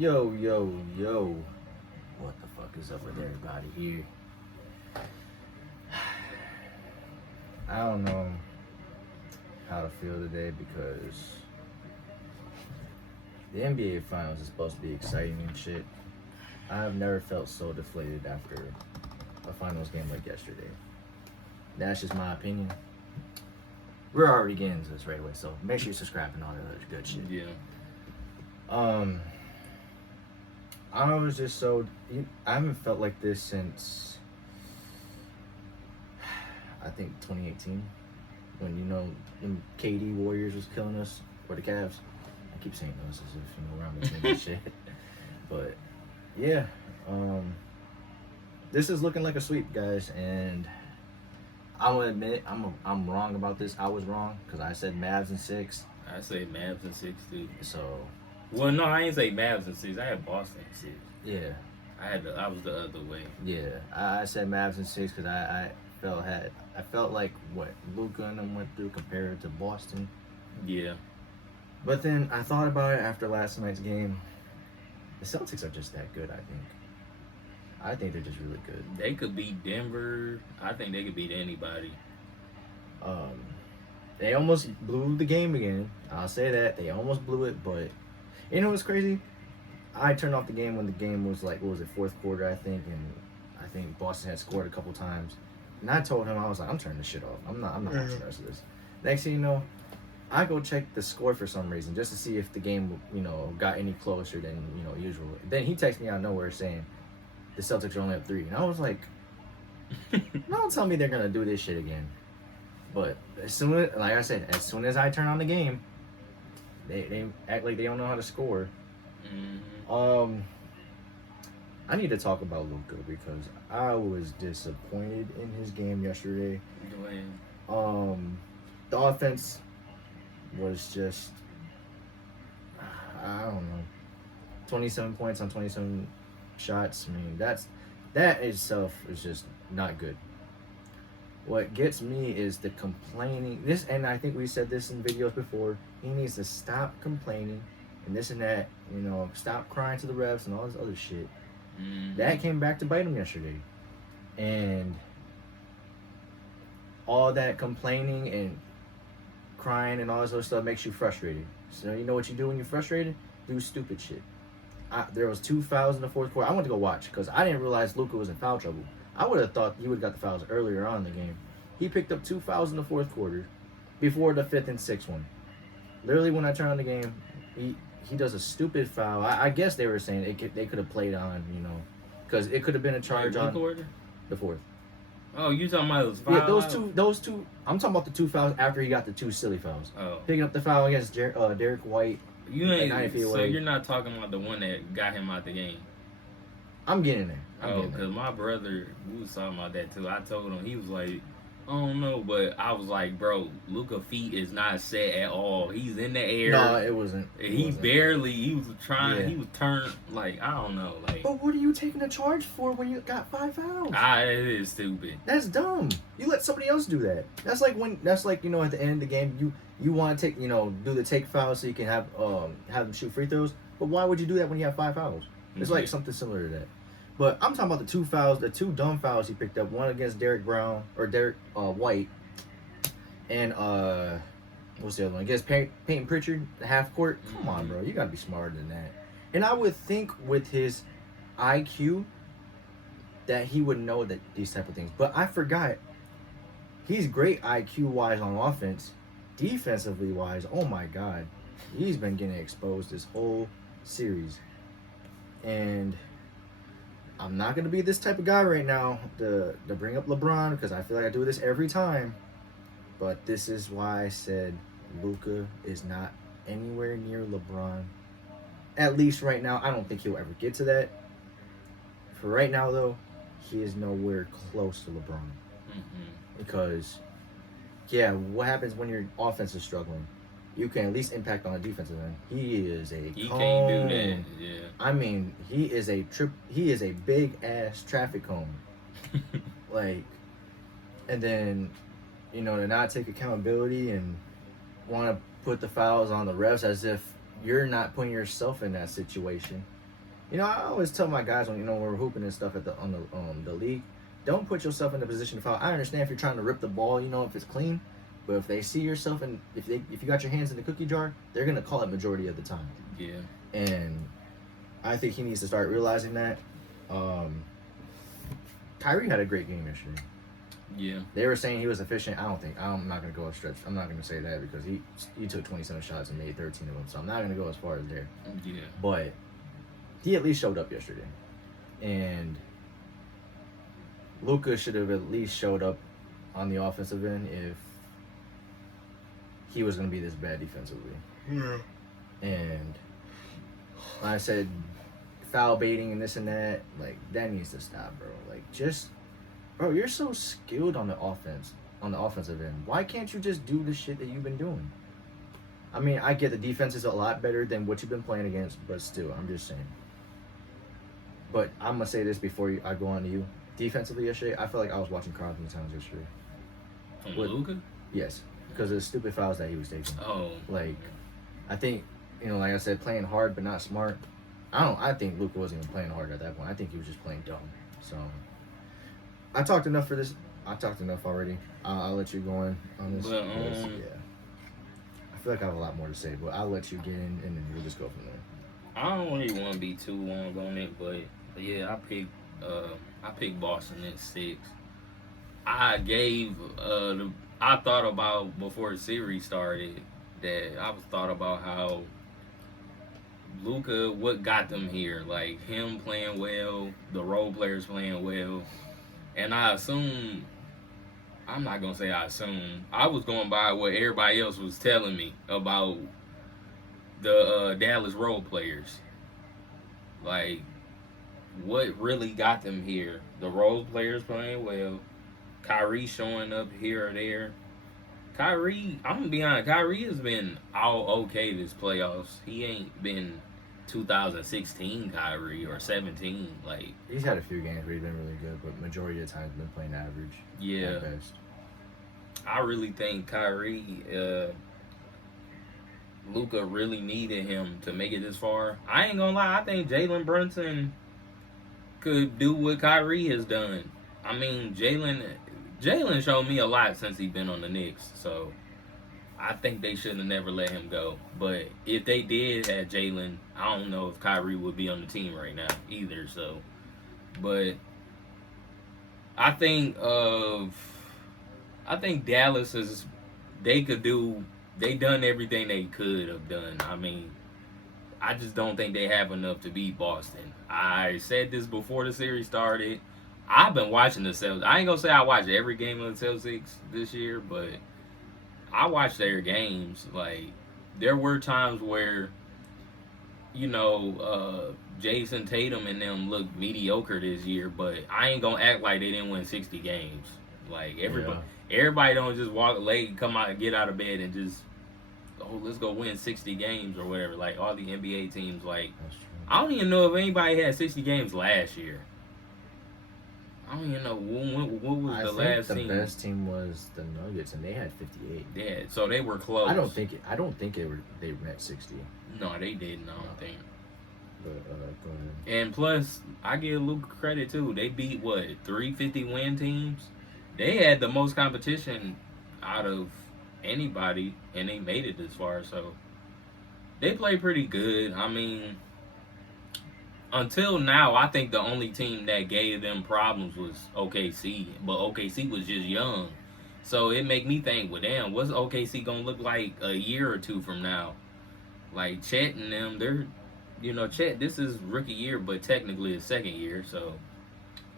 Yo, yo, yo. What the fuck is up with everybody here? I don't know how to feel today because the NBA Finals is supposed to be exciting and shit. I've never felt so deflated after a finals game like yesterday. That's just my opinion. We're already getting into this right away, so make sure you subscribe and all that other good shit. Yeah. I was just so. I haven't felt like this since I think 2018, when when KD Warriors was killing us, or the Cavs. I keep saying those as if we're on the team and shit. But yeah, this is looking like a sweep, guys, and I will admit I'm wrong about this. I was wrong because I said Mavs in 6. I say Mavs in 6 too. So. Well, no, I ain't say Mavs in 6. I had Boston in 6. Yeah. I was the other way. Yeah, I said Mavs in 6 because I felt like what Luka and them went through compared to Boston. Yeah. But then I thought about it after last night's game. The Celtics are just that good, I think. I think they're just really good. They could beat Denver. I think they could beat anybody. They almost blew the game again. I'll say that. They almost blew it, but you know what's crazy? I turned off the game when the game was like, what was it, fourth quarter, I think, and I think Boston had scored a couple times. And I told him, I was like, I'm turning this shit off. I'm not watching the rest of this. Next thing you know, I go check the score for some reason just to see if the game, got any closer than, usual. Then he texted me out of nowhere saying the Celtics are only up 3. And I was like, don't tell me they're going to do this shit again. But as soon as I turn on the game, they act like they don't know how to score. Mm-hmm. I need to talk about Luka because I was disappointed in his game yesterday. The offense was just, I don't know, 27 points on 27 shots. I mean, that itself is just not good. What gets me is the complaining. And I think we said this in videos before. He needs to stop complaining and this and that. Stop crying to the refs and all this other shit. Mm-hmm. That came back to bite him yesterday. And all that complaining and crying and all this other stuff makes you frustrated. So you know what you do when you're frustrated? Do stupid shit. There was 2 fouls in the fourth quarter. I went to go watch because I didn't realize Luka was in foul trouble. I would have thought he would have got the fouls earlier on in the game. He picked up 2 fouls in the fourth quarter before the 5th and 6th one. Literally, when I turned on the game, he does a stupid foul. I guess they were saying they could have played on, because it could have been a charge on quarter? The 4th. Oh, you talking about those fouls? Yeah, those two. I'm talking about the 2 fouls after he got the 2 silly fouls. Oh. Picking up the foul against Derek White. You ain't. So you're not talking about the one that got him out the game. I'm getting there. Because my brother, we was talking about that too. I told him, he was like, I don't know, but I was like, bro, Luka feet is not set at all. He's in the air. No, it wasn't. He was trying, he was turned, like, I don't know. Like, but what are you taking a charge for when you got 5 fouls? It is stupid. That's dumb. You let somebody else do that. That's like at the end of the game, you want to take, do the take foul so you can have them shoot free throws. But why would you do that when you have 5 fouls? It's like something similar to that. But I'm talking about the 2 fouls, the 2 dumb fouls he picked up. One against Derek White, and what's the other one? Against Peyton Pritchard, the half court. Come on, bro, you gotta be smarter than that. And I would think with his IQ that he would know that these type of things. But I forgot, he's great IQ wise on offense, defensively wise. Oh my God, he's been getting exposed this whole series, and I'm not going to be this type of guy right now to bring up LeBron because I feel like I do this every time. But this is why I said Luka is not anywhere near LeBron. At least right now, I don't think he'll ever get to that. For right now, though, he is nowhere close to LeBron. Mm-hmm. Because, what happens when your offense is struggling? You can at least impact on the defensive end. He is a He cone. can't do that. Yeah. I mean, he is a big ass traffic cone. And then, to not take accountability and want to put the fouls on the refs as if you're not putting yourself in that situation. You know, I always tell my guys when we're hooping and stuff on the league, don't put yourself in a position to foul. I understand if you're trying to rip the ball, if it's clean, but if they see yourself and if you got your hands in the cookie jar, they're gonna call it majority of the time. Yeah. And I think he needs to start realizing that. Kyrie had a great game yesterday. Yeah. They were saying he was efficient. I'm not gonna go a stretch. I'm not gonna say that because he took 27 shots and made 13 of them. So I'm not gonna go as far as there. Yeah. But he at least showed up yesterday, and Luka should have at least showed up on the offensive end if he was gonna be this bad defensively. Yeah. And like I said, foul baiting and this and that, like, that needs to stop, bro. Like, bro, you're so skilled on the offensive end. Why can't you just do the shit that you've been doing? I mean, I get the defense is a lot better than what you've been playing against, but still, I'm just saying. But I'm gonna say this before I go on to you. Defensively yesterday, I feel like I was watching Carl Anthony Towns yesterday. Luka? Yes, because of the stupid fouls that he was taking. Oh. Like, I think, like I said, playing hard but not smart. I think Luka wasn't even playing hard at that point. I think he was just playing dumb. So, I talked enough for this. I talked enough already. I'll let you go on this. But, yeah. I feel like I have a lot more to say, but I'll let you get in, and then we'll just go from there. I don't really want to be too long on it, but yeah, I picked Boston at 6. I thought about before the series started that I was thought about how Luka, what got them here, like him playing well, the role players playing well, and I assume. I'm not gonna say I assume. I was going by what everybody else was telling me about the Dallas role players. Like, what really got them here? The role players playing well, Kyrie showing up here or there. Kyrie, I'm gonna be honest, Kyrie has been all okay this playoffs. He ain't been 2016 Kyrie or 17. Like, he's had a few games where he's been really good, but majority of the time he's been playing average. Yeah. At best. I really think Kyrie, Luka really needed him to make it this far. I ain't gonna lie, I think Jalen Brunson could do what Kyrie has done. I mean, Jalen showed me a lot since he's been on the Knicks, so I think they should have never let him go. But if they did have Jalen, I don't know if Kyrie would be on the team right now either. So, but I think Dallas they done everything they could have done. I mean, I just don't think they have enough to beat Boston. I said this before the series started. I've been watching the Celtics. I ain't gonna say I watched every game of the Celtics this year, but I watched their games. Like, there were times where, Jason Tatum and them looked mediocre this year, but I ain't gonna act like they didn't win 60 games. Like, everybody don't just walk late, come out, get out of bed, and just, let's go win 60 games or whatever. Like, all the NBA teams, like, I don't even know if anybody had 60 games last year. I don't even know what was the last team. The best team was the Nuggets, and they had 58. Yeah, so they were close. I don't think they met 60. No, they didn't. I don't think. But go ahead. And plus, I give Luka credit too. They beat 350 win teams. They had the most competition out of anybody, and they made it this far. So they played pretty good. I mean, until now, I think the only team that gave them problems was OKC, but OKC was just young. So it make me think, well, damn, what's OKC gonna look like a year or two from now? Like, Chet and them, they're, Chet, this is rookie year, but technically his second year, so.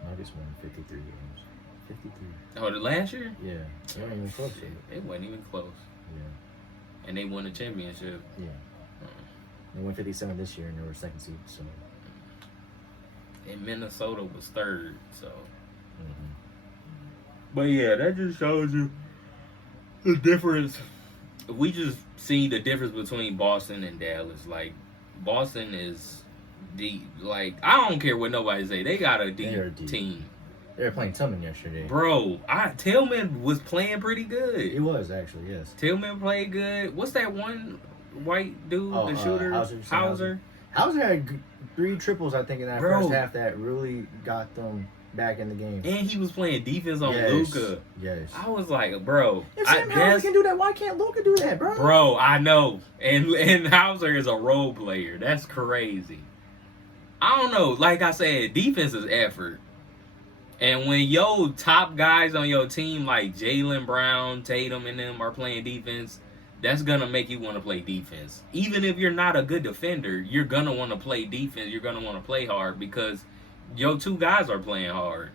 Nuggets won 53 games. 53. Oh, the last year? Yeah. They weren't even close. It wasn't even close. Yeah. And they won the championship. Yeah. They won 57 this year, and they were second seed, so. And Minnesota was third, so. Mm-hmm. But yeah, that just shows you the difference. We just see the difference between Boston and Dallas. Like, Boston is deep. Like, I don't care what nobody say. They got a deep team. They were playing Tillman yesterday. Bro, Tillman was playing pretty good. He was, actually, yes. Tillman played good. What's that one white dude, the shooter? Hauser. Hauser had 3 triples, I think, in that Bro. first half that really got them back in the game. And he was playing defense on Yes. Luka. Yes. I was like, bro. If Sam Hauser can do that, why can't Luka do that, bro? Bro, I know. And Hauser is a role player. That's crazy. I don't know. Like I said, defense is effort. And when your top guys on your team, like Jaylen Brown, Tatum, and them are playing defense, that's going to make you want to play defense. Even if you're not a good defender, you're going to want to play defense. You're going to want to play hard because your 2 guys are playing hard.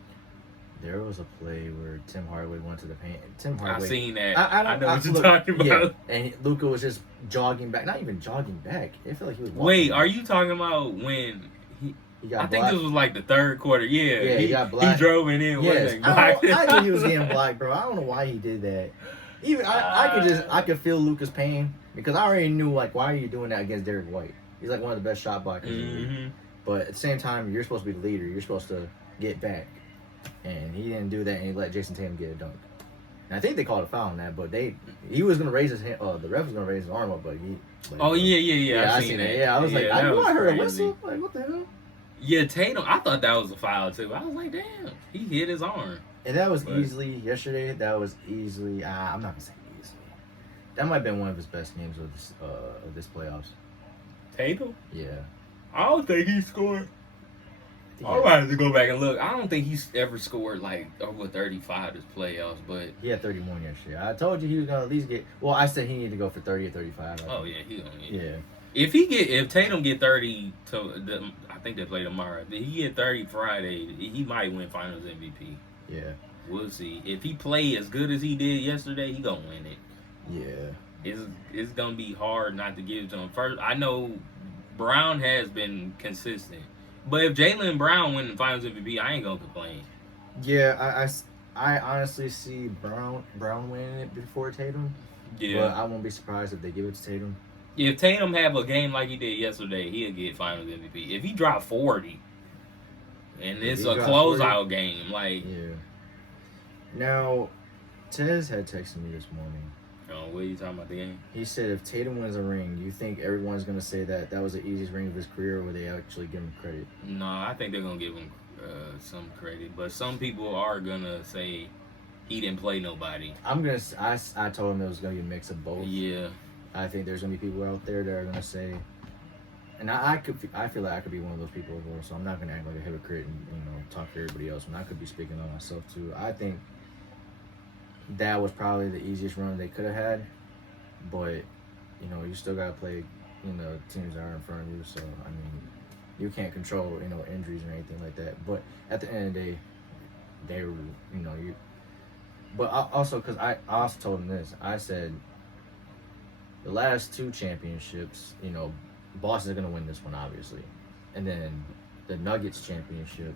There was a play where Tim Hardaway went to the paint. Tim Hardaway. I seen that. I know what you're talking about. Yeah, and Luka was just jogging back. Not even jogging back. It felt like he was walking. Wait, are you talking about when he got I think blocked? this was like the 3rd quarter. Yeah, he got blocked. He drove it in. Yes, Wasn't it? I knew he was getting blocked, bro. I don't know why he did that. Even I could feel Luka's pain because I already knew, like, why are you doing that against Derek White? He's like one of the best shot blockers in the league. But at the same time, you're supposed to be the leader. You're supposed to get back. And he didn't do that, and he let Jason Tatum get a dunk. And I think they called a foul on that, but he was gonna raise his hand. The ref was gonna raise his arm up, but he. Like, Oh yeah. I seen that. Yeah, I was like, I knew I heard a whistle. Like, what the hell? Yeah, Tatum. I thought that was a foul too. I was like, damn, he hit his arm. And that was easily yesterday. That was easily. I'm not gonna say easily. That might have been one of his best games of this playoffs. Tatum? Yeah. I don't think he scored. I'll have to go back and look. I don't think he's ever scored like over 35 this playoffs, but he had 31 yesterday. I told you he was gonna at least get. Well, I said he needed to go for 30 or 35. Oh yeah, he gonna get. Yeah. If Tatum get 30 I think they play tomorrow. If he get 30 Friday, he might win Finals MVP. Yeah. We'll see. If he play as good as he did yesterday, he gonna win it. Yeah. It's gonna be hard not to give it to him. First, I know Brown has been consistent. But if Jaylen Brown win the Finals MVP, I ain't gonna complain. Yeah, I honestly see Brown winning it before Tatum. Yeah. But I won't be surprised if they give it to Tatum. If Tatum have a game like he did yesterday, he'll get Finals MVP. If he drop 40, and it's a closeout game, like. Yeah. Now, Tez had texted me this morning. What are you talking about the game? He said if Tatum wins a ring, you think everyone's going to say that was the easiest ring of his career, or will they actually give him credit? No, I think they're going to give him some credit. But some people are going to say he didn't play nobody. I told him it was going to be a mix of both. Yeah. I think there's going to be people out there that are going to say, and I feel like I could be one of those people as well, so I'm not going to act like a hypocrite and talk for everybody else when I could be speaking on myself too. I think that was probably the easiest run they could have had, but you still got to play teams that are in front of you, so I mean you can't control injuries or anything like that, but at the end of the day they were but also because I also told him this, I said the last 2 championships, Boston's going to win this one obviously, and then the Nuggets championship,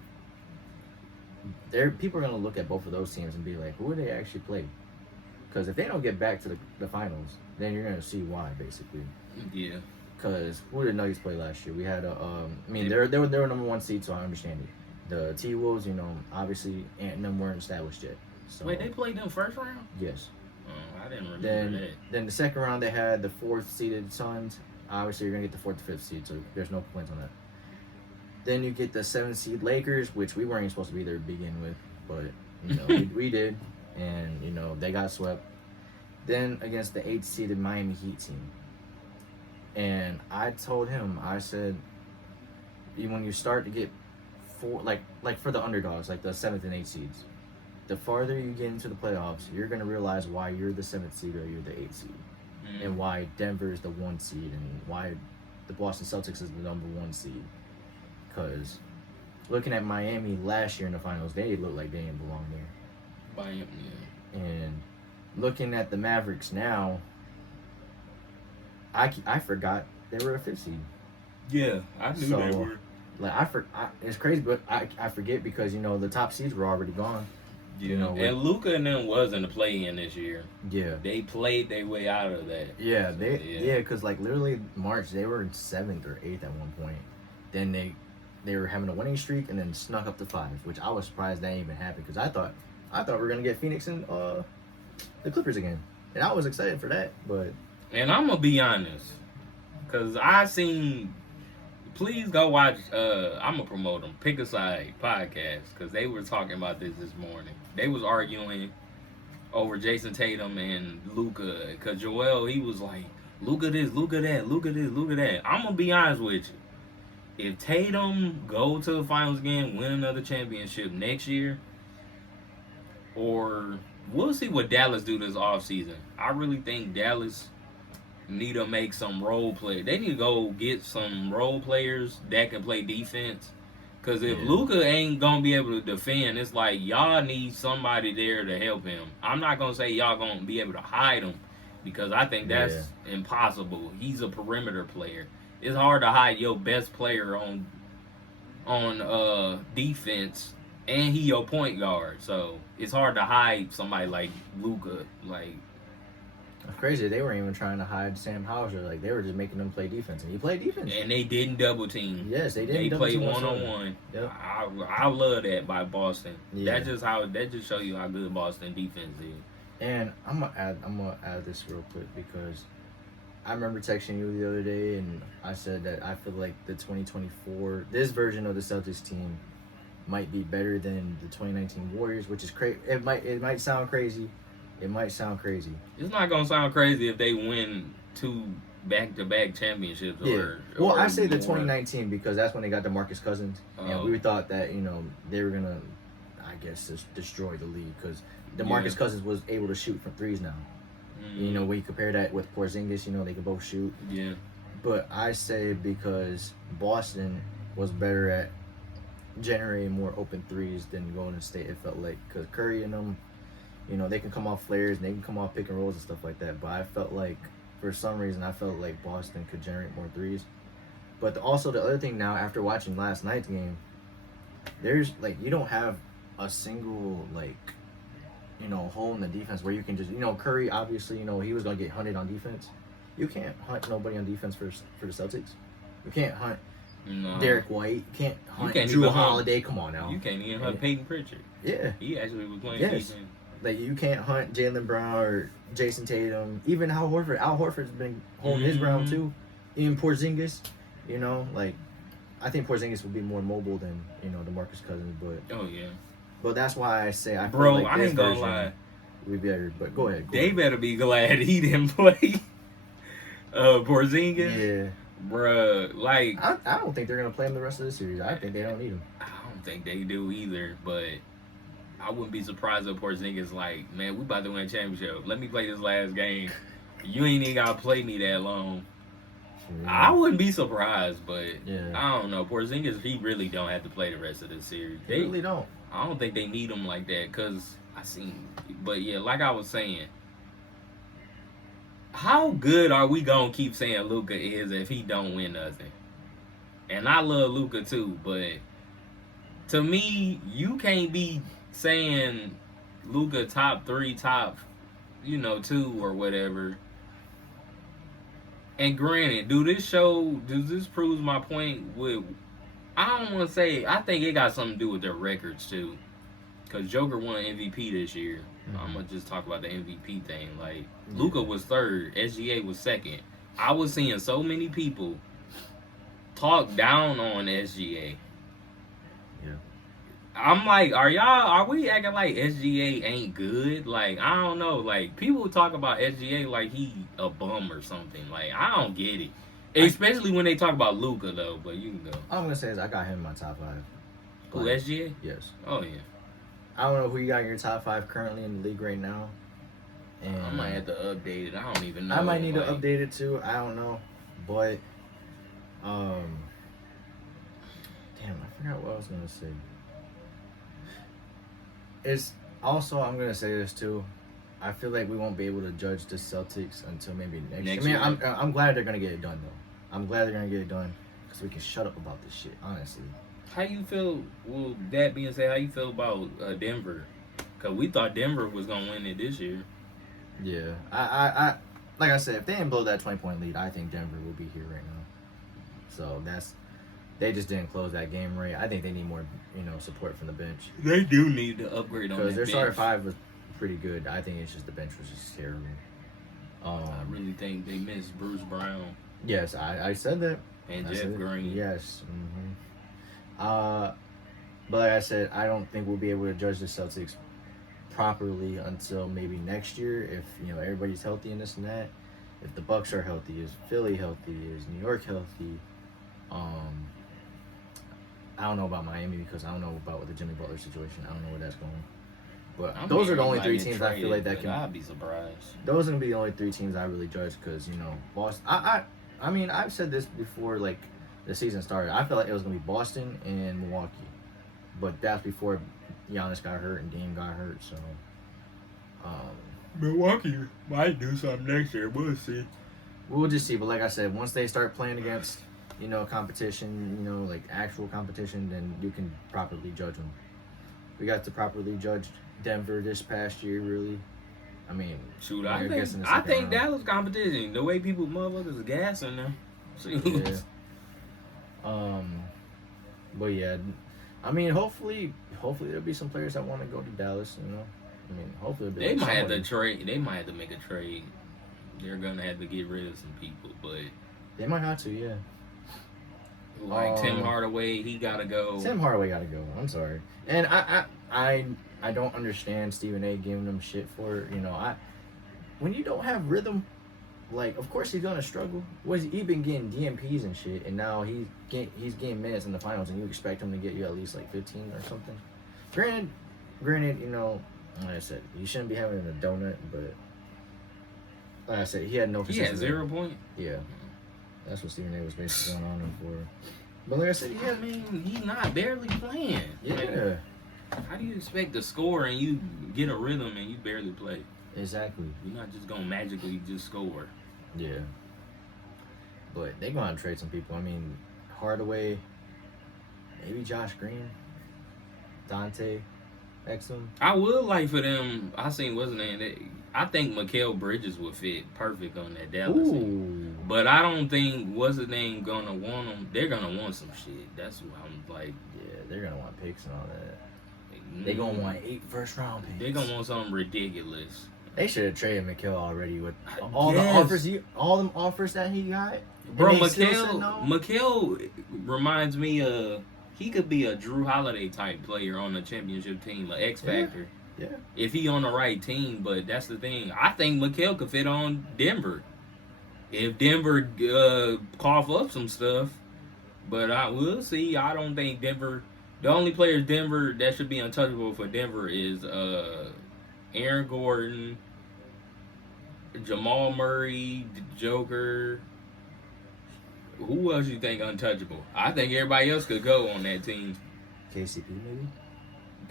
people are going to look at both of those teams and be like, who would they actually play? Because if they don't get back to the finals, then you're going to see why, basically. Yeah. Because who did Nuggets play last year? We had they were number 1 seed, so I understand it. The T-Wolves, obviously, and them weren't established yet. So, wait, they played them first round? Yes. I didn't remember that. Then the second round, they had the 4th seeded Suns. Obviously, you're going to get the 4th to 5th seed, so there's no complaints on that. Then you get the 7th seed Lakers, which we weren't even supposed to be there to begin with, but we did, and they got swept. Then against the 8th seeded Miami Heat team, and I told him, I said, when you start to get like for the underdogs, like the 7th and 8th seeds, the farther you get into the playoffs, you're gonna realize why you're the 7th seed or you're the 8th seed, and why Denver is the 1 seed, and why the Boston Celtics is the number 1 seed. Because looking at Miami last year in the finals, they looked like they didn't belong there. Miami, yeah. And looking at the Mavericks now, I forgot they were a 5th seed. Yeah, I knew they were. Like it's crazy, but I forget because the top seeds were already gone. Yeah, and Luka and them was in the play-in this year. Yeah, they played their way out of that. Yeah, because like literally March they were in 7th or 8th at one point. Then they were having a winning streak and then snuck up to 5, which I was surprised that even happened because I thought we were gonna get Phoenix and the Clippers again, and I was excited for that. But and I'm gonna be honest, because I seen please go watch. I'm gonna promote them. Pick a Side podcast because they were talking about this morning. They was arguing over Jason Tatum and Luka because Joel he was like, Luka this, Luka that, Luka this, Luka that. I'm gonna be honest with you. If Tatum go to the finals again, win another championship next year, or we'll see what Dallas do this offseason. I really think Dallas need to make some role play. They need to go get some role players that can play defense. Because if Luka ain't going to be able to defend, it's like y'all need somebody there to help him. I'm not going to say y'all going to be able to hide him because I think that's impossible. He's a perimeter player. It's hard to hide your best player on defense, and he your point guard. So it's hard to hide somebody like Luka. Like, it's crazy. They weren't even trying to hide Sam Hauser. Like, they were just making them play defense, and he played defense. And they didn't double team. Yes, they didn't. They double played team 1-on-1. Yep. I love that by Boston. Yeah. That just show you how good Boston defense is. And I'm gonna add this real quick because I remember texting you the other day, and I said that I feel like the 2024 this version of the Celtics team might be better than the 2019 Warriors, which is crazy. It might sound crazy. It might sound crazy. It's not gonna sound crazy if they win 2 back-to-back championships. Well, I say the 2019 because that's when they got DeMarcus Cousins, and we thought that they were gonna, I guess, just destroy the league because DeMarcus Cousins was able to shoot from threes now. When you compare that with Porzingis, they could both shoot. Yeah. But I say because Boston was better at generating more open threes than Golden State, it felt like. Because Curry and them, they can come off flares and they can come off pick and rolls and stuff like that. But I felt like, for some reason, I felt like Boston could generate more threes. But also the other thing now, after watching last night's game, there's, you don't have a single, hole in the defense where you can just, Curry, obviously, he was going to get hunted on defense. You can't hunt nobody on defense for the Celtics. You can't hunt Derek White. You can't hunt Drew Holiday. Come on now. You can't even hunt Peyton Pritchard. Yeah. He actually was playing defense. You can't hunt Jaylen Brown or Jason Tatum. Even Al Horford. Al Horford's been holding his ground too. Even Porzingis, I think Porzingis would be more mobile than, DeMarcus Cousins, but... Oh, yeah. But that's why I say I feel Bro, like I ain't gonna lie. We better, but go ahead. They better be glad he didn't play Porzingis. Yeah. Bruh, I don't think they're gonna play him the rest of the series. I think they don't need him. I don't think they do either, but I wouldn't be surprised if Porzingis man, we about to win a championship. Let me play this last game. You ain't even gotta play me that long. I wouldn't be surprised, but I don't know. Porzingis, he really don't have to play the rest of the series. They really don't. I don't think they need him like that because I seen. But yeah, like I was saying, how good are we gonna keep saying Luka is if he don't win nothing? And I love Luka too, but to me, you can't be saying Luka top 3, top 2 or whatever. And granted, does this prove my point with, I don't want to say, I think it got something to do with their records too. Because Joker won MVP this year. I'm going to just talk about the MVP thing. Luka was 3rd, SGA was 2nd. I was seeing so many people talk down on SGA. Yeah. I'm like, are we acting like SGA ain't good? I don't know. People talk about SGA like he a bum or something. I don't get it. Especially when they talk about Luka, though. But you can go. All I'm going to say is I got him in my top 5. Who, SGA? Yes. Oh, yeah. I don't know who you got in your top 5 currently in the league right now. And I might have to update it. I don't even know. I might need to update it, too. I don't know. But, damn, I forgot what I was going to say. It's also, I'm gonna say this too. I feel like we won't be able to judge the Celtics until maybe next year. I'm glad they're gonna get it done though. I'm glad they're gonna get it done because we can shut up about this shit. Honestly. How you feel? Well, that being said, how you feel about Denver? Because we thought Denver was gonna win it this year. Yeah, I like I said, if they didn't blow that 20-point lead, I think Denver will be here right now. So they just didn't close that game right. I think they need more, support from the bench. They do need to upgrade on that because their bench. starting 5 was pretty good. I think it's just the bench was just terrible. I really think they missed Bruce Brown. Yes, I said that. and That's Jeff it. Green. Yes. But like I said, I don't think we'll be able to judge the Celtics properly until maybe next year if everybody's healthy and this and that. If the Bucks are healthy, is Philly healthy, is New York healthy? I don't know about Miami because I don't know about the Jimmy Butler situation. I don't know where that's going. But those are the only three teams I feel like that can. I'd be surprised. Those are gonna be the only three teams I really judge because Boston. I mean I've said this before like the season started. I felt like it was gonna be Boston and Milwaukee, but that's before Giannis got hurt and Dame got hurt. So Milwaukee might do something next year. We'll see. We'll just see. But like I said, once they start playing against competition, like actual competition, then you can properly judge them. We got to properly judge Denver this past year, really. I mean, shoot, I think Dallas competition. The way people motherfuckers gassing them. Yeah. But yeah, I mean, hopefully there'll be some players that want to go to Dallas. I mean, hopefully they might have to trade. They might have to make a trade. They're gonna have to get rid of some people, but they might have to, yeah. Like Tim Hardaway, he gotta go. Tim Hardaway gotta go. I'm sorry, and I don't understand Stephen A. giving them shit for when you don't have rhythm, like of course he's gonna struggle. He been getting DMPs and shit, and now he's getting minutes in the finals, and you expect him to get you at least like 15 or something. Granted, like I said, you shouldn't be having a donut, but like I said, he had no. He had 0 point. Yeah. That's what Stephen A. was basically going on him for. But like I said, I mean, he's not barely playing. Yeah. Like, how do you expect to score and you get a rhythm and you barely play? Exactly. You're not just going to magically just score. Yeah. But they're going to trade some people. I mean, Hardaway, maybe Josh Green, Dante, Exum. I would like for them, I seen, what's his name? I think Mikal Bridges would fit perfect on that Dallas team. But I don't think what's his name gonna want them. They're gonna want some shit. That's what I'm like. Yeah, they're gonna want picks and all that. They're gonna want 8 first-round picks. They're gonna want something ridiculous. They should have traded Mikal already with all the offers that he got. Bro, Mikal reminds me of he could be a Drew Holiday type player on a championship team, an X Factor. Yeah. If he on the right team, but that's the thing. I think Mikal could fit on Denver. If Denver cough up some stuff, but I will see. I don't think Denver. The only players Denver that should be untouchable for Denver is Aaron Gordon, Jamal Murray, Joker. Who else you think untouchable? I think everybody else could go on that team. KCP maybe.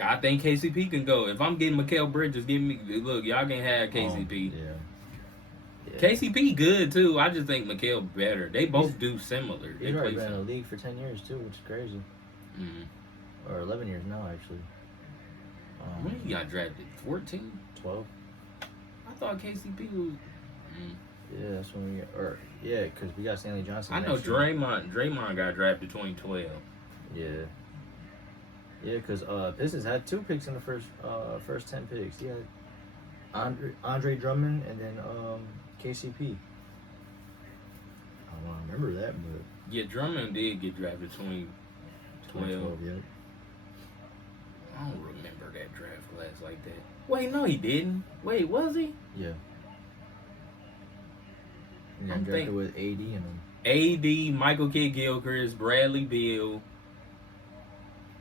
I think KCP can go. If I'm getting Mikal Bridges, look, y'all can have KCP. Yeah. KCP good too. I just think Mikal better. They both do similar. He's already been in the league for 10 years too, which is crazy. Mm-hmm. Or 11 years now, actually. When he got drafted? 14? 12. I thought KCP was. Yeah, that's when we got. Because we got Stanley Johnson. I know Draymond got drafted 2012. Yeah. Yeah, because Pistons had 2 picks in the first 10 picks. He had Andre Drummond and then KCP. I don't remember that, but yeah, Drummond did get drafted 2012. Yeah. I don't remember that draft class like that. Wait, no, he didn't. Wait, was he? Yeah. He got drafted with AD and them. AD, Michael Kidd-Gilchrist, Bradley Beal.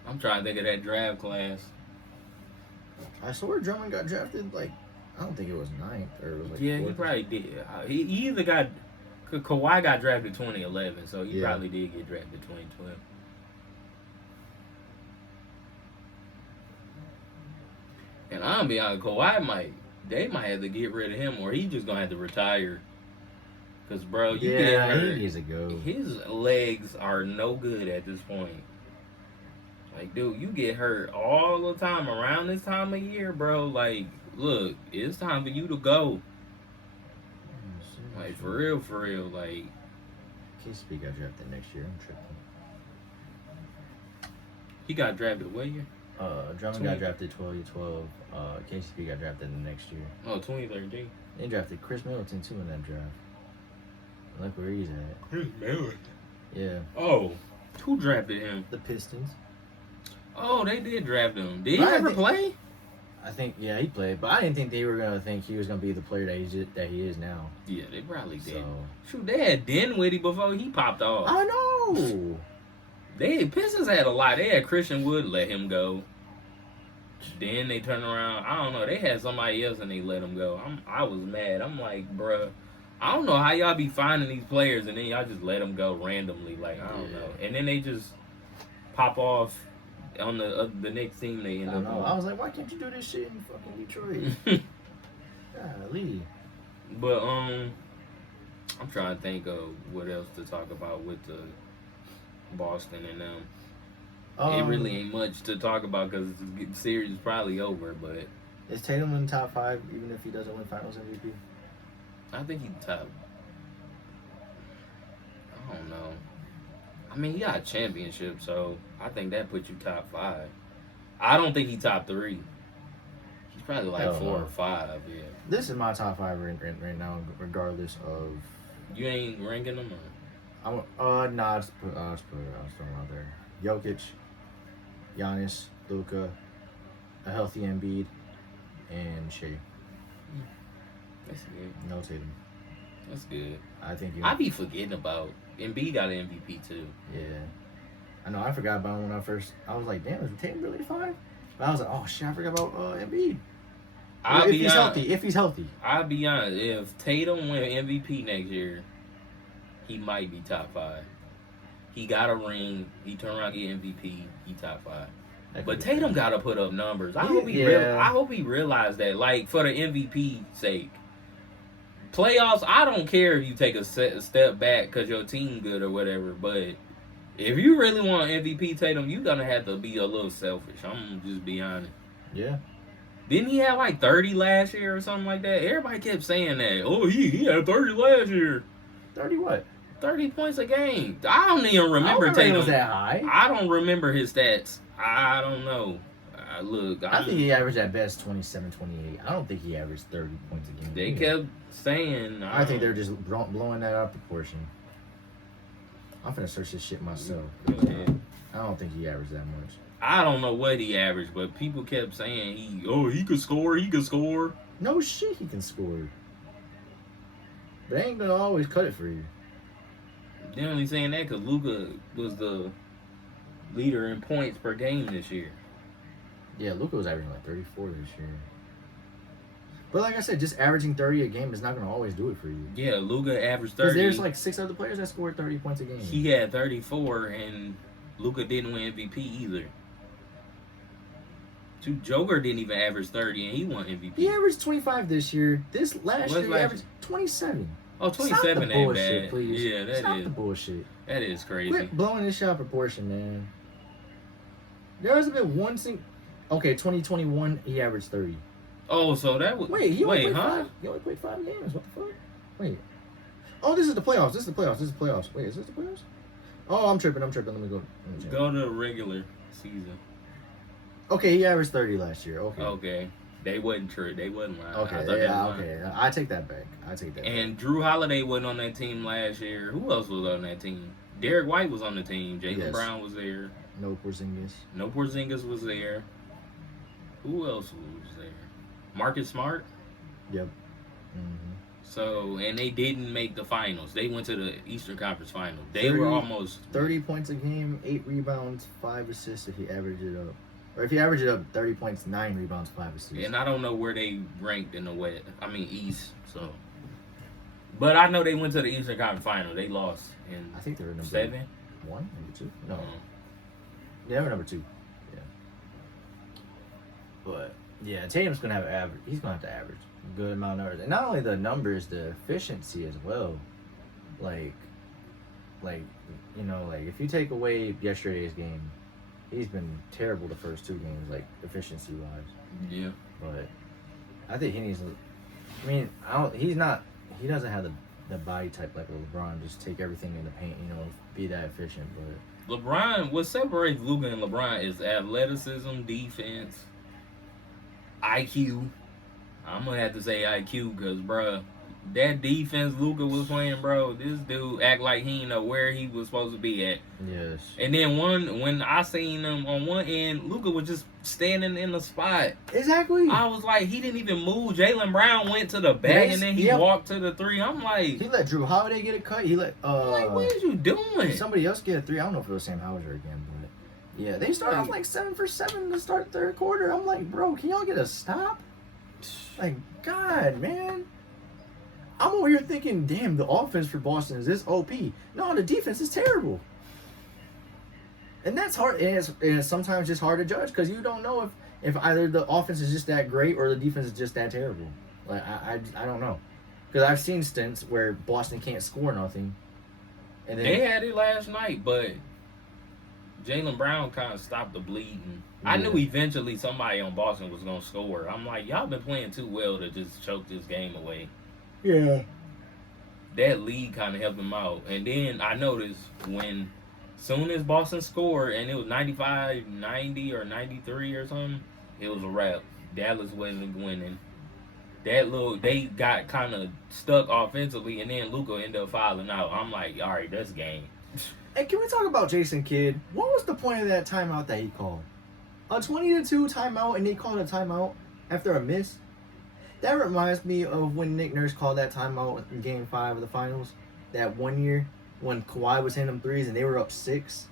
I'm trying to think of that draft class. I swear Drummond got drafted, like, I don't think it was 9th or it was like yeah, 4th. he probably did. He either got, Kawhi got drafted 2011, so he probably did get drafted 2012. And I'm gonna be honest, Kawhi they might have to get rid of him, or he's just gonna have to retire. Cause bro, you get hurt. He needs to go. His legs are no good at this point. Like, dude, you get hurt all the time around this time of year, bro. Like, look, it's time for you to go. Like, for real, like. KCP got drafted next year. I'm tripping. He got drafted what year? Drummond got drafted 2012. KCP got drafted the next year. Oh, 2013. They drafted Chris Middleton too in that draft. Look where he's at. Chris Middleton. Yeah, Oh, who drafted him? the Pistons. Oh, they did draft him. Did he But I ever think- play? I think he played, but I didn't think they were gonna think he was gonna be the player that he is now. Yeah, they probably did. So Shoot, they had Dinwiddie before he popped off. I know. Pistons had a lot. They had Christian Wood let him go. Then they turned around. I don't know. They had somebody else and they let him go. I was mad. I'm like, bruh, I don't know how y'all be finding these players and then y'all just let them go randomly. Like, I don't know. And then they just pop off on the next team they end I up know. I on. was like, why can't you do this shit in fucking Detroit? Golly. But I'm trying to think of what else to talk about with the Boston and them. It really ain't much to talk about because the series is probably over. But Is Tatum in the top 5 even if he doesn't win Finals MVP? I think he's top. I don't know. I mean, he got a championship, so I think that puts you top 5. I don't think he's top 3. He's probably like Hell 4 no. or 5. Yeah. This is my top 5 right now, regardless of. You ain't ranking them. Nah, I'll just put it out there. Jokic, Giannis, Luka, a healthy Embiid, and Shea. That's good. No Tatum. That's good. I think you. I be forgetting about Embiid got an MVP too. Yeah. I know. I forgot about him when I first. I was like, damn, is Tatum really 5? But I was like, oh shit, I forgot about Embiid. If he's healthy. I'll be honest. If Tatum win MVP next year, he might be top 5. He got a ring. He turned around and get MVP. He top 5. But Tatum got to put up numbers. I hope he realized that. Like for the MVP sake, playoffs. I don't care if you take a step back because your team good or whatever. But if you really want MVP Tatum, you gonna have to be a little selfish. I'm gonna just be honest. Yeah. Didn't he have like 30 last year or something like that? Everybody kept saying that. Oh, he had 30 last year. 30 what? 30 points a game. I don't even remember Tatum. Tatum. Was that high? I don't remember his stats. I don't know. I think he averaged at best 27, 28. I don't think he averaged 30 points a game. They kept saying. I think they're just blowing that out of proportion. I'm finna search this shit myself. Go ahead. I don't think he averaged that much. I don't know what he averaged, but people kept saying he could score. He could score. No shit, he can score. But they ain't gonna always cut it for you. They're only saying that because Luka was the leader in points per game this year. Yeah, Luka was averaging like 34 this year. But like I said, just averaging 30 a game is not going to always do it for you. Yeah, Luka averaged 30. Because there's like 6 other players that scored 30 points a game. He had 34, and Luka didn't win MVP either. Joker didn't even average 30, and he won MVP. He averaged 25 this year. Last year he last averaged 27. Oh, 27 Stop the ain't bullshit, bad. please. Yeah, Stop the bullshit. That is crazy. Quit blowing this shit out of proportion, man. There hasn't been one single. Okay, 2021 he averaged 30. Oh, so that was. Wait, he only played huh? 5. He only played 5 games. What the fuck? Wait. Oh, this is the playoffs. Wait, is this the playoffs? Oh, I'm tripping. Let me go. Go to regular season. Okay, he averaged 30 last year. Okay. They wasn't true. They wasn't lying. Okay, okay. I take that back. And Drew Holiday wasn't on that team last year. Who else was on that team? Derek White was on the team. Jaylen Brown was there. No Porzingis. Was there. Who else was there? Marcus Smart. Yep. Mm-hmm. So, and they didn't make the finals. They went to the Eastern Conference Finals. They were almost 30 points a game, 8 rebounds, 5 assists if he averaged it up. Or if he averaged it up, 30 points, 9 rebounds, 5 assists. And I don't know where they ranked in the West. East. So, but I know they went to the Eastern Conference Final. They lost in. I think they were number 7, 1, number 2. No, they were number 2. Yeah. But yeah, Tatum's gonna have average. He's gonna have to average a good amount of numbers, and not only the numbers, the efficiency as well. Like if you take away yesterday's game. He's been terrible the first 2 games, like efficiency wise. Yeah. But I think he needs. He doesn't have the body type like LeBron. Just take everything in the paint, be that efficient. But LeBron, what separates Luka and LeBron is athleticism, defense, IQ. I'm gonna have to say IQ because, bruh, that defense Luka was playing, bro, this dude act like he didn't know where he was supposed to be at. Yes. And then when I seen him on one end, Luka was just standing in the spot. Exactly. I was like, he didn't even move. Jaylen Brown went to the back and then he walked to the three. I'm like, he let Drew Holiday get a cut. He let I'm like, what is you doing? Somebody else get a three. I don't know if it was Sam Hauser again, but yeah, they started off like 7 for 7 to start third quarter. I'm like, bro, can y'all get a stop? Like, God, man. I'm over here thinking, damn, the offense for Boston is this OP. No, the defense is terrible. And that's hard. And it's sometimes just hard to judge because you don't know if either the offense is just that great or the defense is just that terrible. Like, I don't know. Because I've seen stints where Boston can't score nothing. And then, they had it last night, but Jaylen Brown kind of stopped the bleeding. Yeah. I knew eventually somebody on Boston was going to score. I'm like, y'all been playing too well to just choke this game away. Yeah. That lead kind of helped them out. And then I noticed when soon as Boston scored and it was 95, 90 or 93 or something, it was a wrap. Dallas wasn't winning. They got kind of stuck offensively, and then Luka ended up fouling out. I'm like, all right, that's game. Hey, can we talk about Jason Kidd? What was the point of that timeout that he called? A 20-2 timeout, and he called a timeout after a miss? That reminds me of when Nick Nurse called that timeout in Game 5 of the Finals. That one year when Kawhi was hitting them threes and they were up 6.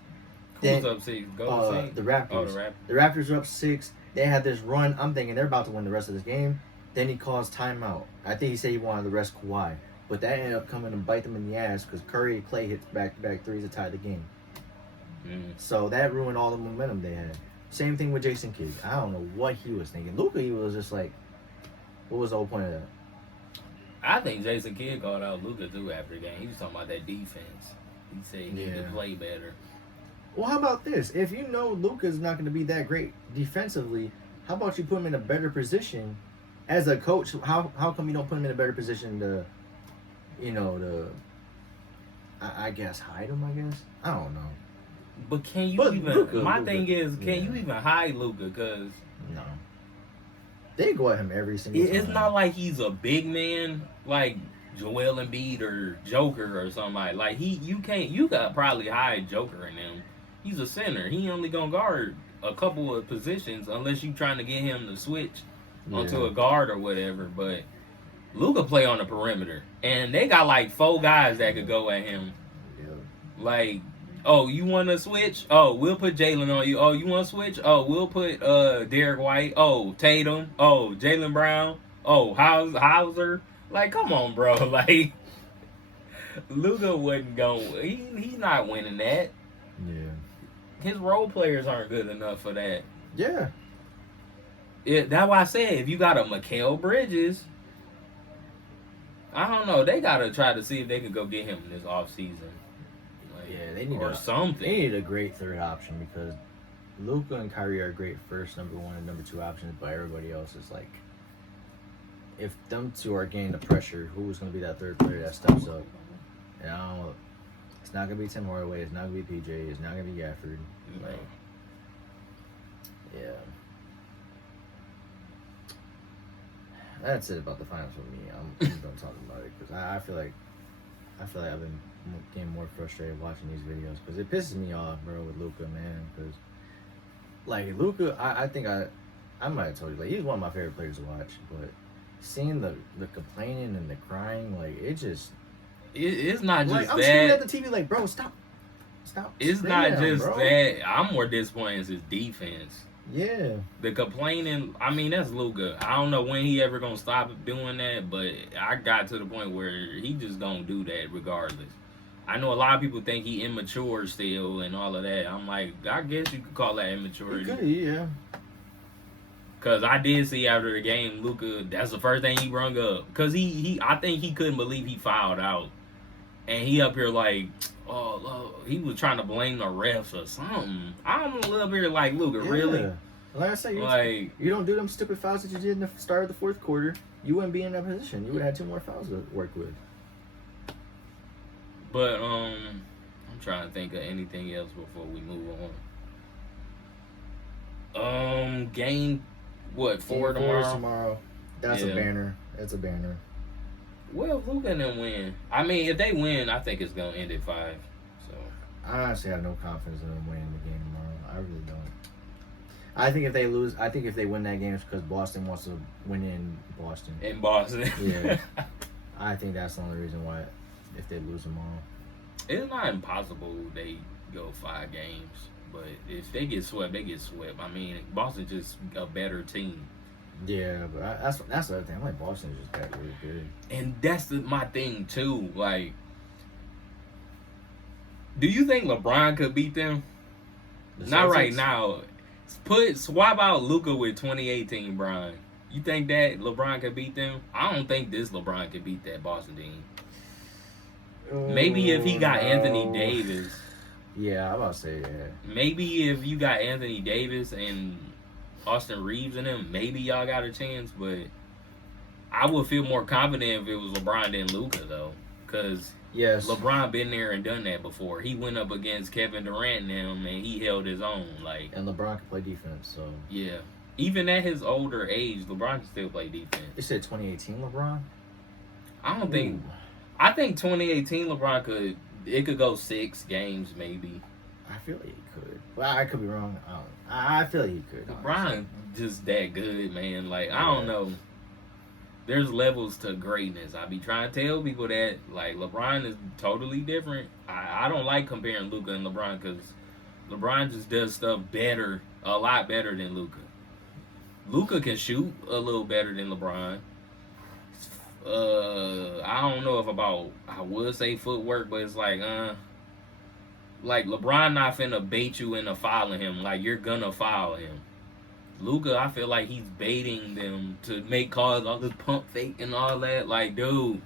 Who was up 6? Golden State? The Raptors. Oh, the Raptors. The Raptors were up 6. They had this run. I'm thinking they're about to win the rest of this game. Then he calls timeout. I think he said he wanted to rest Kawhi. But that ended up coming to bite them in the ass because Curry and Clay hit back-to-back threes to tie the game. So that ruined all the momentum they had. Same thing with Jason Kidd. I don't know what he was thinking. Luka, he was just like, what was the whole point of that? I think Jason Kidd called out Luka too after the game. He was talking about that defense. He said he could play better. Well, how about this? If you know Luka's not going to be that great defensively, how about you put him in a better position as a coach? How come you don't put him in a better position to, I guess, hide him, I guess? I don't know. But can you thing is, can you even hide Luka? Because no. They go at him every single time. It's not like he's a big man like Joel Embiid or Joker or somebody. Like you got probably hide Joker in him. He's a center. He only gonna guard a couple of positions unless you trying to get him to switch onto a guard or whatever. But Luka play on the perimeter, and they got like 4 guys that could go at him. Yeah. Like, oh, you want to switch? Oh, we'll put Jalen on you. Oh, you want to switch? Oh, we'll put Derek White. Oh, Tatum. Oh, Jaylen Brown. Oh, Hauser. Like, come on, bro. Like, Luka wasn't going. He's not winning that. Yeah. His role players aren't good enough for that. Yeah. That's why I said if you got a Mikal Bridges, I don't know. They gotta try to see if they can go get him this offseason. Yeah, they need something. They need a great third option because Luka and Kyrie are great first, number 1, and number 2 options, but everybody else is like, if them two are getting the pressure, who's going to be that third player that steps up? And I don't know. It's not going to be Tim Hardaway. It's not going to be PJ. It's not going to be Gafford. Like, yeah. That's it about the finals for me. I'm done talking about it because I feel like I've been getting more frustrated watching these videos because it pisses me off, bro, with Luka, man. Because, like, Luka, I think I might have told you, like, he's one of my favorite players to watch, but seeing the complaining and the crying, like, it just... It's not just like, that. I'm screaming at the TV, like, bro, stop. It's not just that. I'm more disappointed in his defense. Yeah. The complaining, I mean, that's Luka. I don't know when he ever going to stop doing that, but I got to the point where he just don't do that regardless. I know a lot of people think he immature still and all of that. I'm like, I guess you could call that immaturity. He could, yeah. Because I did see after the game, Luka, that's the first thing he brung up. Because I think he couldn't believe he fouled out. And he up here like, he was trying to blame the refs or something. I'm up here like, Luka, really? Like I said, you don't do them stupid fouls that you did in the start of the fourth quarter, you wouldn't be in that position. You would have had 2 more fouls to work with. But I'm trying to think of anything else before we move on. Game 4 tomorrow? Tomorrow. That's a banner. It's a banner. Well, if Luka and them win, I mean, if they win, I think it's gonna end at 5. So I honestly have no confidence in them winning the game tomorrow. I really don't. I think if they lose, I think if they win that game, it's because Boston wants to win in Boston. in Boston, Yeah. I think that's the only reason why. If they lose tomorrow, it's not impossible they go 5 games, but if they get swept, they get swept. I mean, Boston's just a better team. yeah, but that's the other thing. I'm like Boston is just that really good. And that's my thing too. Like, do you think LeBron could beat them? The Not right Celtics? now. Swap out Luka with 2018 Bron. You think that LeBron could beat them? I don't think this LeBron could beat that Boston team. Maybe if he got Anthony No. Davis. Yeah, I'm about to say yeah. Maybe if you got Anthony Davis and Austin Reeves in him, maybe y'all got a chance. But I would feel more confident if it was LeBron than Luka though, because Yes. LeBron been there and done that before. He went up against Kevin Durant and them, and he held his own. Like, And LeBron can play defense, so. yeah, even at his older age, LeBron can still play defense. You said 2018 LeBron? I don't think. Ooh. I think 2018 LeBron could go 6 games maybe. I feel like he could. Well, I could be wrong. I feel like he could. LeBron just that good, man. Like, I don't know. There's levels to greatness. I be trying to tell people that, like, LeBron is totally different. I don't like comparing Luka and LeBron because LeBron just does stuff better, a lot better than Luka. Luka can shoot a little better than LeBron. I don't know if I would say footwork, but it's like LeBron not finna bait you into fouling him. Like, you're gonna foul him. Luka, I feel like he's baiting them to make calls, all this pump fake and all that. Like, dude,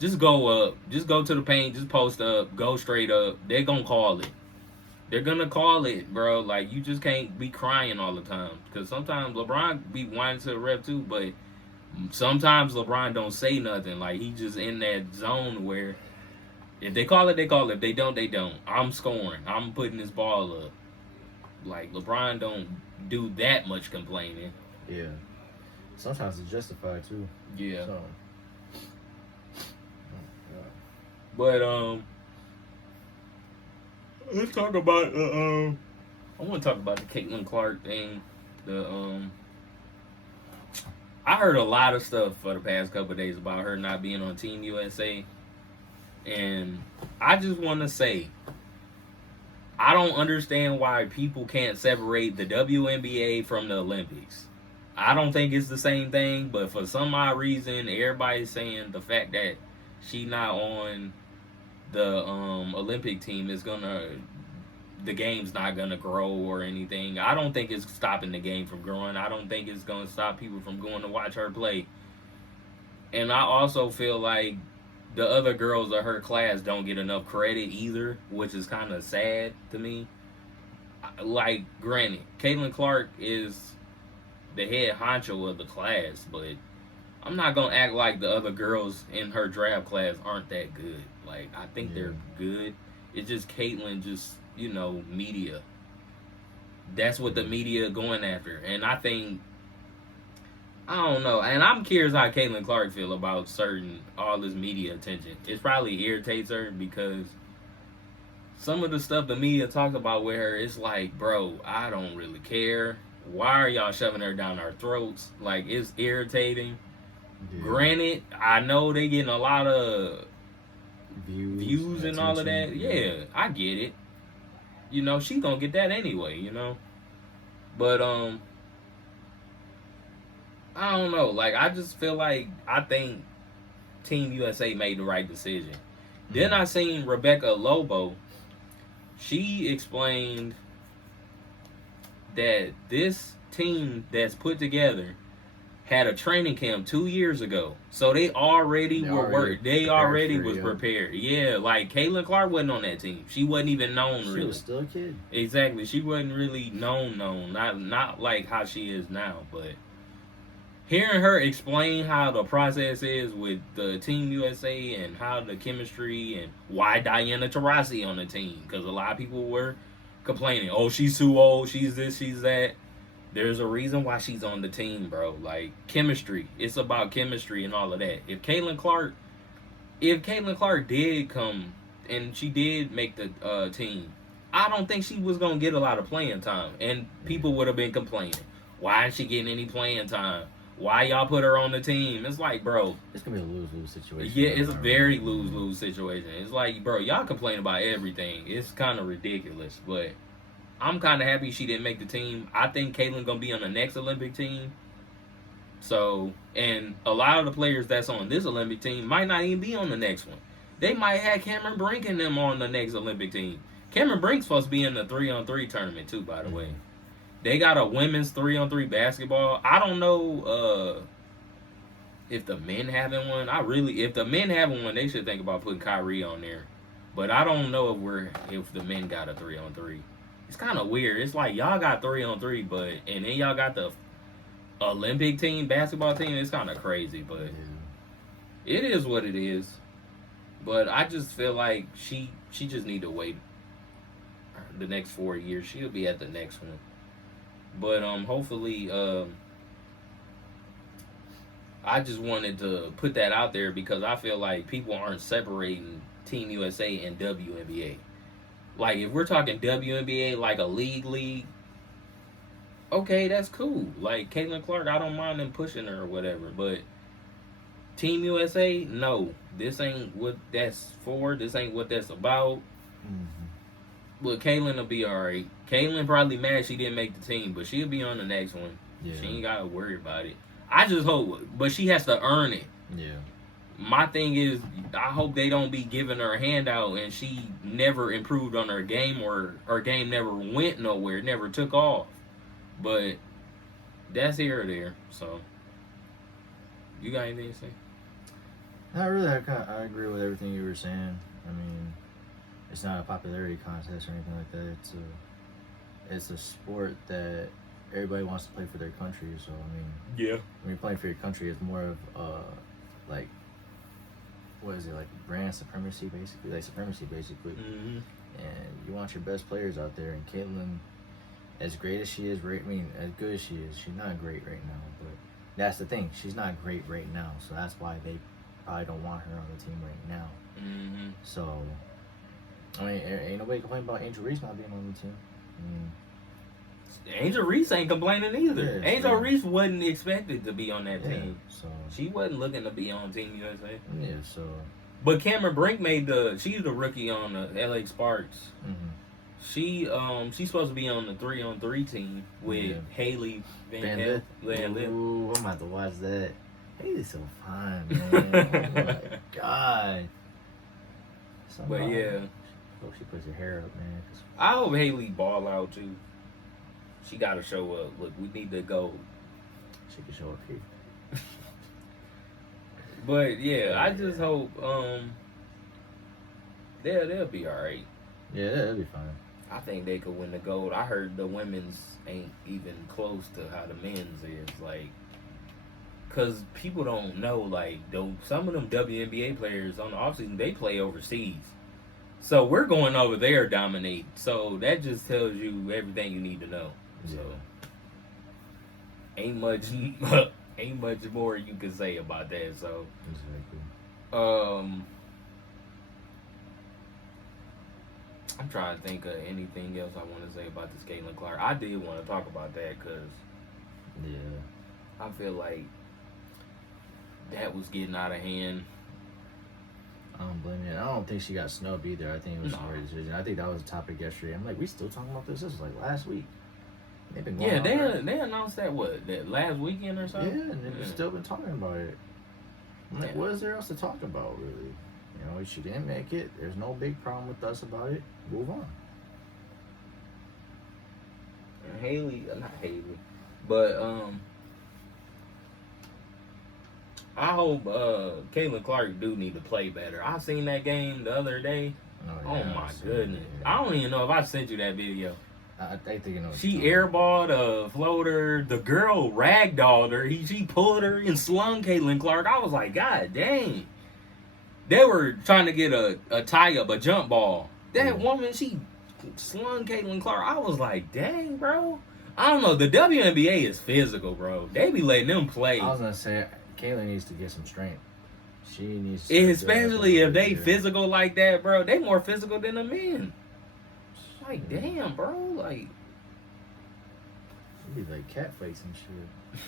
just go up. Just go to the paint. Just post up. Go straight up. They're going to call it. They're going to call it, bro. Like, you just can't be crying all the time. Because sometimes LeBron be whining to the ref, too. But sometimes LeBron don't say nothing. Like, he just in that zone where if they call it, they call it. If they don't, they don't. I'm scoring. I'm putting this ball up. Like, LeBron don't do that much complaining. Yeah. Sometimes it's justified too. Yeah. So. But let's talk about I want to talk about the Caitlin Clark thing. I heard a lot of stuff for the past couple of days about her not being on Team USA, and I just want to say I don't understand why people can't separate the WNBA from the Olympics. I don't think it's the same thing, but for some odd reason, everybody's saying the fact that she not on the Olympic team is the game's not gonna grow or anything. I don't think it's stopping the game from growing. I don't think it's gonna stop people from going to watch her play. And I also feel like the other girls of her class don't get enough credit either, which is kind of sad to me. Like, granted, Caitlin Clark is the head honcho of the class, but I'm not going to act like the other girls in her draft class aren't that good. Like, I think they're good. It's just Caitlin media. That's what the media going after. And I think, I don't know. And I'm curious how Caitlin Clark feel about all this media attention. It probably irritates her because some of the stuff the media talks about with her, it's like, bro, I don't really care. Why are y'all shoving her down our throats? Like, it's irritating. Yeah. Granted, I know they getting a lot of views and all of that. Yeah, I get it. She gonna get that anyway, But, I don't know. Like, I just feel like I think Team USA made the right decision. Mm-hmm. Then I seen Rebecca Lobo. She explained that this team that's put together had a training camp 2 years ago, so they already was prepared. Yeah, like Caitlin Clark wasn't on that team. She wasn't even known really. She was still a kid. Exactly, she wasn't really known. Not like how she is now. But hearing her explain how the process is with the Team USA and how the chemistry and why Diana Taurasi on the team, because a lot of people were complaining, oh, she's too old, she's this, she's that. There's a reason why she's on the team, bro. Like chemistry. It's about chemistry and all of that. If Caitlin Clark did come and she did make the team, I don't think she was gonna get a lot of playing time, and people would have been complaining. Why ain't she getting any playing time? Why y'all put her on the team? It's like, bro. It's gonna be a lose-lose situation. Yeah, it's a very lose-lose situation. It's like, bro, y'all complain about everything. It's kind of ridiculous, but I'm kind of happy she didn't make the team. I think Caitlin gonna be on the next Olympic team. So, and a lot of the players that's on this Olympic team might not even be on the next one. They might have Cameron Brink and them on the next Olympic team. Cameron Brink's supposed to be in the 3-on-3 tournament too, by the way. They got a women's 3-on-3 basketball. I don't know if the men having one. If the men having one, they should think about putting Kyrie on there. But I don't know if the men got a 3-on-3. It's kind of weird. It's like y'all got 3-on-3, and then y'all got the Olympic team, basketball team. It's kind of crazy, but it is what it is. But I just feel like she just need to wait the next 4 years. She'll be at the next one. But hopefully, I just wanted to put that out there because I feel like people aren't separating Team USA and WNBA. Like, if we're talking WNBA, like a league, okay, that's cool. Like, Caitlin Clark, I don't mind them pushing her or whatever. But Team USA, no. This ain't what that's for. This ain't what that's about. Mm-hmm. But Caitlin will be alright. Caitlin probably mad she didn't make the team, but she'll be on the next one. Yeah. She ain't got to worry about it. I just hope, but she has to earn it. Yeah. My thing is, I hope they don't be giving her a handout and she never improved on her game or her game never went nowhere, never took off. But that's here or there. So, you got anything to say? Not really. I agree with everything you were saying. I mean, it's not a popularity contest or anything like that. It's a sport that everybody wants to play for their country. So I mean, yeah. When you're playing for your country, it's more of like, what is it, like brand supremacy basically, Mm-hmm. And you want your best players out there. And Caitlin, as great as she is, as good as she is, she's not great right now. But that's the thing, she's not great right now. So that's why they probably don't want her on the team right now. Mm-hmm. So. I mean, ain't nobody complaining about Angel Reese not being on the team. Angel Reese ain't complaining either. Yeah, Angel Reese wasn't expected to be on that team. So she wasn't looking to be on Team USA. Yeah, so. But Cameron Brink she's the rookie on the LA Sparks. Mm-hmm. She's supposed to be on the 3-on-3 team with Haley Van Lith. Ooh, I'm about to watch that. Haley's so fine, man. Oh my God. But yeah. Hope she puts her hair up, man. I hope Haley ball out too. She gotta show up. Look, we need the gold. She can show up here. But yeah, I just hope they'll be alright. Yeah, they'll be fine. I think they could win the gold. I heard the women's ain't even close to how the men's is. Like, cause people don't know, like, some of them WNBA players on the offseason, they play overseas. So we're going over there dominate. So that just tells you everything you need to know. Yeah. So ain't much more you can say about that. So I'm trying to think of anything else I want to say about this Caitlin Clark. I did want to talk about that because I feel like that was getting out of hand. I don't blame you. I don't think she got snubbed either. I think it was the right decision. I think that was a topic yesterday. I'm like, we still talking about this? This was like last week. They've been going they announced that last weekend or something? Yeah, and they've still been talking about it. I'm like, what is there else to talk about, really? You know, she didn't make it. There's no big problem with us about it. Move on. Not Haley, but I hope Caitlin Clark do need to play better. I seen that game the other day. Oh my goodness! Yeah. I don't even know if I sent you that video. I think you know. She airballed a floater. The girl ragdolled her. She pulled her and slung Caitlin Clark. I was like, God dang! They were trying to get a tie up, a jump ball. That woman, she slung Caitlin Clark. I was like, dang, bro. I don't know. The WNBA is physical, bro. They be letting them play. I was gonna say, Kayla needs to get some strength. She needs to Especially if they physical like that, bro. They more physical than the men. Like, damn, bro. Like, she be like catfights and shit.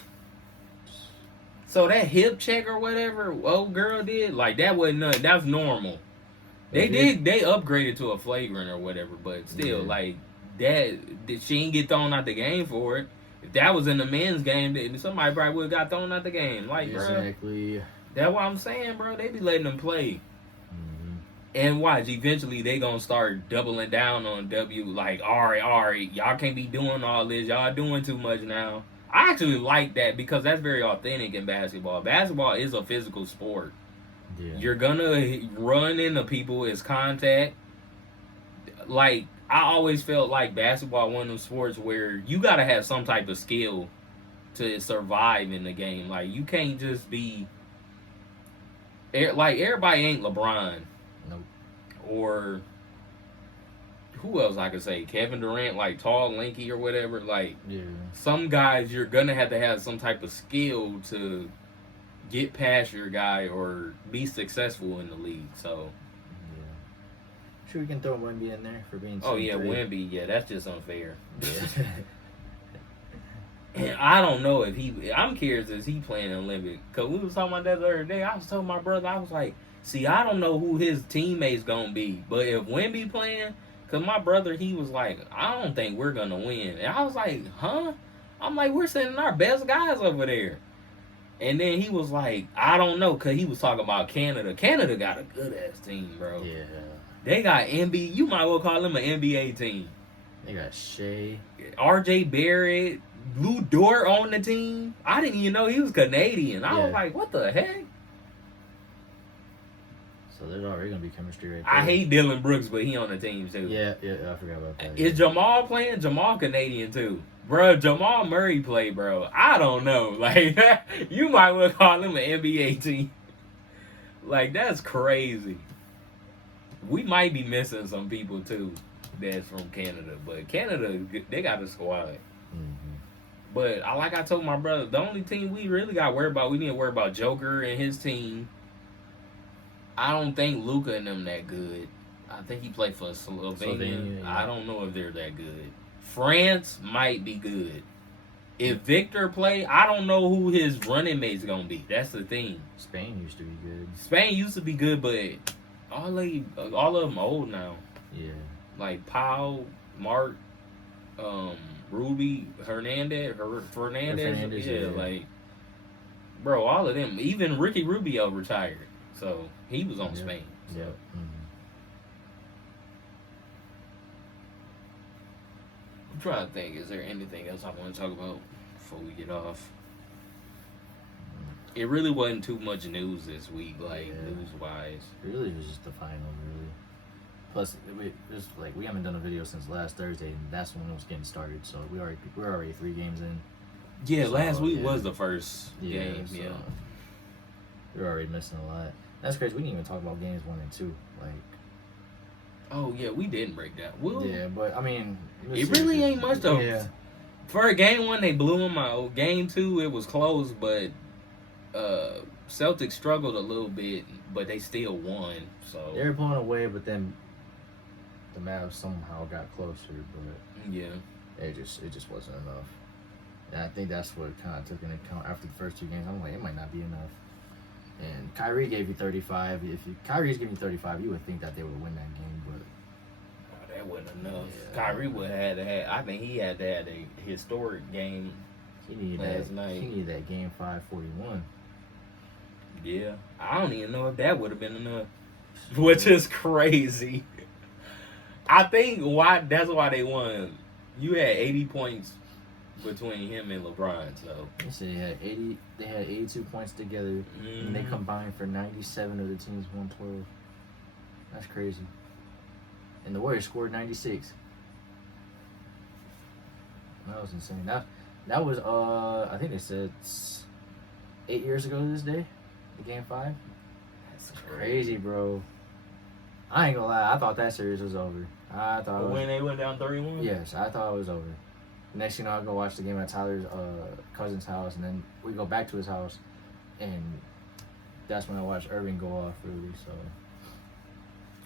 so that hip check or whatever old girl did, like, that wasn't nothing. That's normal. They upgraded to a flagrant or whatever, but still, like, that she ain't get thrown out the game for it. If that was in the men's game, then somebody probably would have got thrown out the game. Like, exactly. Bro, that's what I'm saying, bro. They be letting them play. And watch, eventually they gonna start doubling down on W. Like, all right, y'all can't be doing all this. Y'all doing too much now. I actually like that because that's very authentic in basketball. Basketball is a physical sport. Yeah. You're gonna run into people. It's contact. Like, I always felt like basketball one of those sports where you gotta have some type of skill to survive in the game. Like, you can't just be like, everybody ain't LeBron. Nope. Or who else I could say? Kevin Durant, like tall, lanky, or whatever. Like, some guys you're gonna have to have some type of skill to get past your guy or be successful in the league. So, sure, we can throw Wemby in there for being. Oh yeah, Wemby. Yeah, that's just unfair. Yeah. And I don't know if I'm curious, is he playing in Olympic? Because we was talking about that the other day. I was telling my brother, I was like, see, I don't know who his teammates gonna be, but if Wemby playing, because my brother, he was like, I don't think we're gonna win. And I was like, huh? I'm like, we're sending our best guys over there. And then he was like, I don't know, because he was talking about Canada. Canada got a good-ass team, bro. Yeah. They got NBA. You might well call them an NBA team. They got Shea. R.J. Barrett. Lou Dort on the team. I didn't even know he was Canadian. I was like, what the heck? So there's already going to be chemistry right there. I hate Dylan Brooks, but he on the team, too. Yeah, I forgot about that. Is Jamal playing? Jamal Canadian, too. Bro, Jamal Murray play, bro. I don't know. Like, you might well call him an NBA team. Like, that's crazy. We might be missing some people, too, that's from Canada. But Canada, they got a squad. But like I told my brother, the only team we really got to worry about, we need to worry about Joker and his team. I don't think Luka and them that good. I think he played for Slovenia. I don't know if they're that good. France might be good. If Victor play, I don't know who his running mate's going to be. That's the thing. Spain used to be good. Spain used to be good, but all of them old now. Yeah. Like Pau, Mark, Ruby, Fernandez, like, bro, all of them. Even Ricky Rubio retired, so he was on Spain. So. Yeah. I'm trying to think, is there anything else I want to talk about before we get off? It really wasn't too much news this week, like, news-wise. It really was just the final, really. Plus, we haven't done a video since last Thursday, and that's when it was getting started. So we're already 3 games in. Yeah, so, last week was the first game. So we're already missing a lot. That's crazy. We didn't even talk about games 1 and 2. Like, oh yeah, we didn't break that. Yeah, but I mean, it really ain't much though. Yeah. For game 1, they blew them out. Game 2, it was close, but Celtics struggled a little bit, but they still won. So they were pulling away, but then the Mavs somehow got closer, but it just wasn't enough. And I think that's what kind of took into account after the first 2 games. I'm like, it might not be enough. And Kyrie gave you 35. Kyrie's giving you 35, you would think that they would win that game, but that wasn't enough. Yeah. Kyrie would have had to have. I think he had to have a historic game. He needed night. He needed that game 541. Yeah, I don't even know if that would have been enough, which is crazy. I think that's why they won. You had 80 points between him and LeBron, so they said they had 82 points together, and they combined for 97 of the team's 112. That's crazy. And the Warriors scored 96. That was insane. That was I think they said 8 years ago to this day, the game 5. That's crazy, bro. I ain't gonna lie, I thought that series was over. When they went down 3-1? Yes, I thought it was over. Next thing you know, I go watch the game at Tyler's cousin's house, and then we go back to his house, and that's when I watch Irving go off early. So.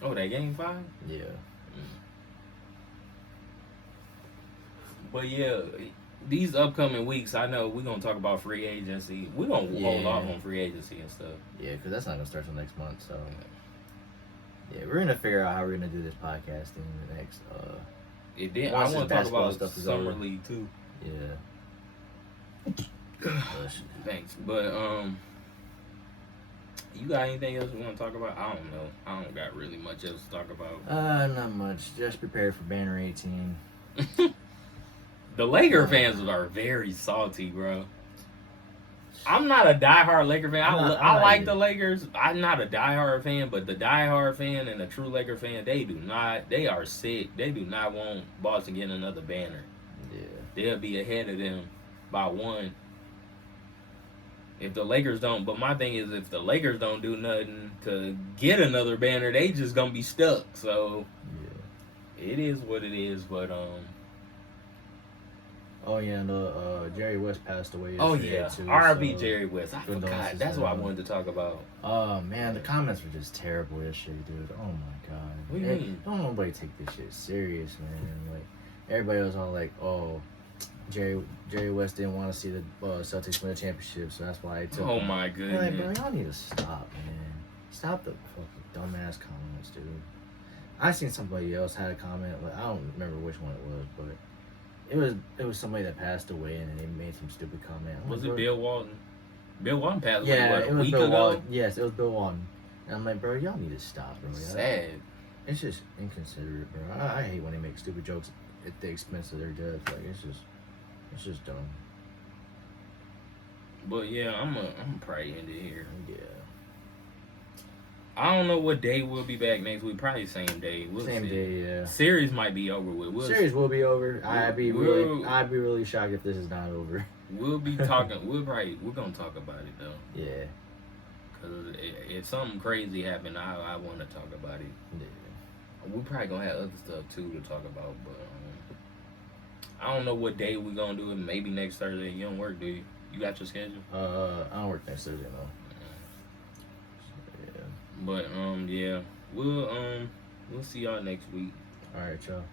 Oh, that game 5? Yeah. But yeah, these upcoming weeks, I know we're gonna talk about free agency. We're gonna hold off on free agency and stuff. Yeah, because that's not gonna start till next month. So. Yeah, we're gonna figure out how we're gonna do this podcasting in the next. It did. Once I want the to talk basketball about stuff is summer over. league too. Yeah. Thanks, but you got anything else you want to talk about? I don't know. I don't got really much else to talk about. Not much. Just prepare for Banner 18. The Laker fans are very salty, bro. I'm not a diehard Laker fan. I like the Lakers. I'm not a diehard fan, but the diehard fan and the true Laker fan, they are sick. They do not want Boston getting another banner. Yeah. They'll be ahead of them by 1. If the Lakers don't, but my thing is, if the Lakers don't do nothing to get another banner, they just gonna be stuck. So, yeah, it is what it is. But oh yeah, and Jerry West passed away. Oh yeah, too, R.B. so Jerry West. I forgot. condolences That's to what I him. wanted to talk about. Oh man, the comments were just terrible yesterday, dude. Oh my god. What do you mean? Don't nobody take this shit serious, man. Like everybody was all like, "Oh, Jerry West didn't want to see the Celtics win a championship, so that's why he took." Oh him." my I'm like, bro, goodness. y'all need to stop, man. Stop the fucking dumbass comments, dude. I seen somebody else had a comment, but I don't remember which one it was, but it was somebody that passed away and they made some stupid comment. I'm Was like, it bro, Bill Walton? Bill Walton passed Yeah, away, it a was week Bill ago? Walton. Yes, it was Bill Walton. And I'm like, bro, y'all need to stop, bro. Sad. It's just inconsiderate, bro. I hate when they make stupid jokes at the expense of their death. Like it's just dumb. But yeah, I'm probably end it here. Yeah. I don't know what day we'll be back next week. Probably same day. We'll Same see. day, yeah. Series might be over with. Series will be over. I'd be we'll- really shocked if this is not over. We'll be talking. We're gonna talk about it though. Yeah. Cause if something crazy happened, I want to talk about it. Yeah. We probably gonna have other stuff too to talk about, but I don't know what day we're gonna do it. Maybe next Thursday. You don't work, do you? You got your schedule? I don't work next Thursday though. Yeah. But yeah, we'll see y'all next week. All right, y'all.